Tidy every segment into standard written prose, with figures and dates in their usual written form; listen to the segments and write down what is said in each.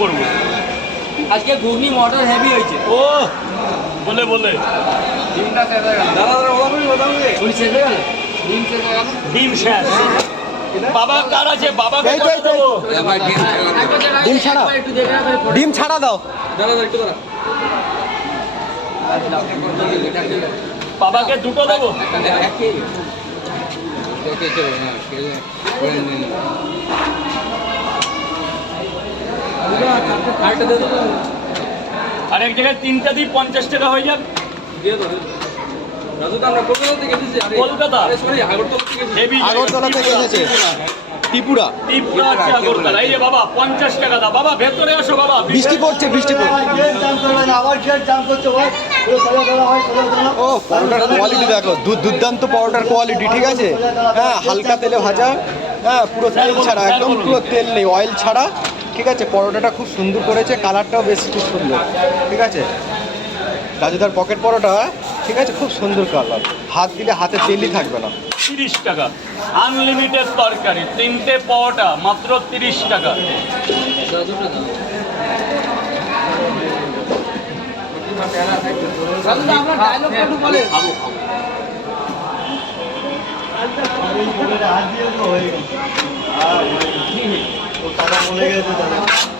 করবো। আজকে ঘুগনি মটর হেভি হয়েছে। ও বলে বলে ডিমটা শেষ হয়ে গেল। দাদা শেষ হয়ে গেল। ডিম শেষ হয়ে গেল। ডিম শেষ। বাবা কার আছে? বাবাকে এই তো, এই তো, এই তো। ডিম ছাড়া। একটু দেখে রাখো। ডিম ছাড়া দাও। দাদা একটু দাঁড়া। বাবাকে দুটো দেবো। আর এক জায়গায় 3টা দিই 50 টাকা হয়ে যাবে। কলকাতা হেভি আগরতলা থেকে এসেছে। ত্রিপুরা। ত্রিপুরা আছে আগরতলা। এই যে বাবা 50 টাকা দাও। বাবা ভেতরে আসো বাবা। বৃষ্টি পড়ছে, বৃষ্টি পড়ছে। ও পরোটার কোয়ালিটি দেখো, দুর্দান্ত পরোটার কোয়ালিটি, ঠিক আছে। হ্যাঁ, হালকা তেলে ভাজা, হ্যাঁ, পুরো তেল ছাড়া, একদম পুরো তেল নেই, অয়েল ছাড়া, ঠিক আছে। পরোটাটা খুব সুন্দর করেছে, কালারটাও বেশ খুব সুন্দর, ঠিক আছে। রাজুদার পকেট পরোটা, ঠিক আছে, খুব সুন্দর কালার, হাত দিলে হাতে তেলই থাকবে না। 30 টাকা আনলিমিটেড তরকারি, 3টে পরোটা মাত্র 30 টাকা। আপনার ডায়লগটা একটু বলে।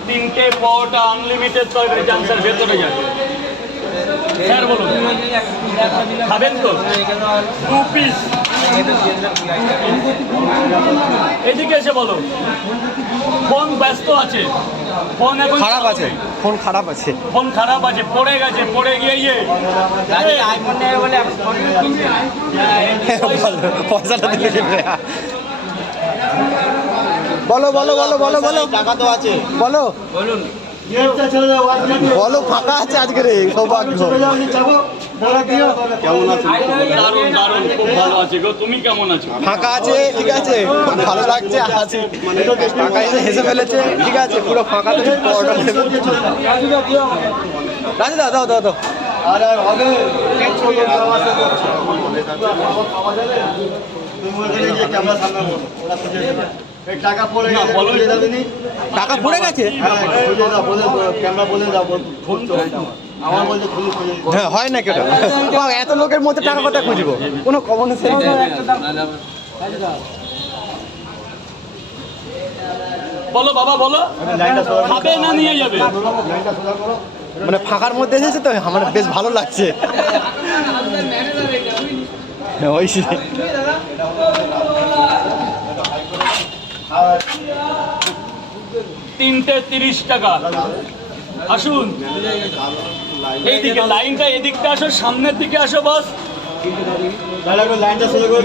3টে পরোটা আনলিমিটেড তরকারি। যান স্যার ভেতরে যান। স্যার বলুন খাবেন তো? 2 পিস। এদিকে এসে বলো। ফোন ব্যস্ত আছে, ফোন এখন খারাপ আছে, ফোন খারাপ আছে। ফোন খারাপ আছে, পড়ে গেছে, পড়ে গিয়ে আইফোন নেবে বলে আপনি ফোন কিনছেন। পয়সাটা দিলে দেবে। বলো বলো বলো বলো বলো, টাকা তো আছে, বলো বলুন। বলো, ফাঁকা আছে আজকে রে সৌভাগ্য। কেমন আছো? দারুণ দারুণ, খুব ভালো আছে গো। তুমি কেমন আছো? ফাঁকা আছে, ঠিক আছে, খুব ভালো লাগছে, আছি ফাঁকা এসে হেসে ফেলেছে, ঠিক আছে, পুরো ফাঁকা তো অর্ডার দেবে। রাজুদা দাও দাও দাও। টাকা পড়ে না, বলো। টাকা পড়ে গেছে? আমার বলছে খুলে হ্যাঁ, হয় না কেটা? এত লোকের মধ্যে টাকা কথা খুঁজবো, কোনো কমন সেন্স নেই। বলো বাবা বলো, খাবে না নিয়ে যাবে? মানে ফাঁকার মধ্যে এসেছে তো আমার বেশ ভালো লাগছে। ওই 3টে 30 টাকা। আসুন এইদিকে, লাইনটা এদিকটা আসো, সামনের দিকে আসো, বাস লাইনটা সোজা করে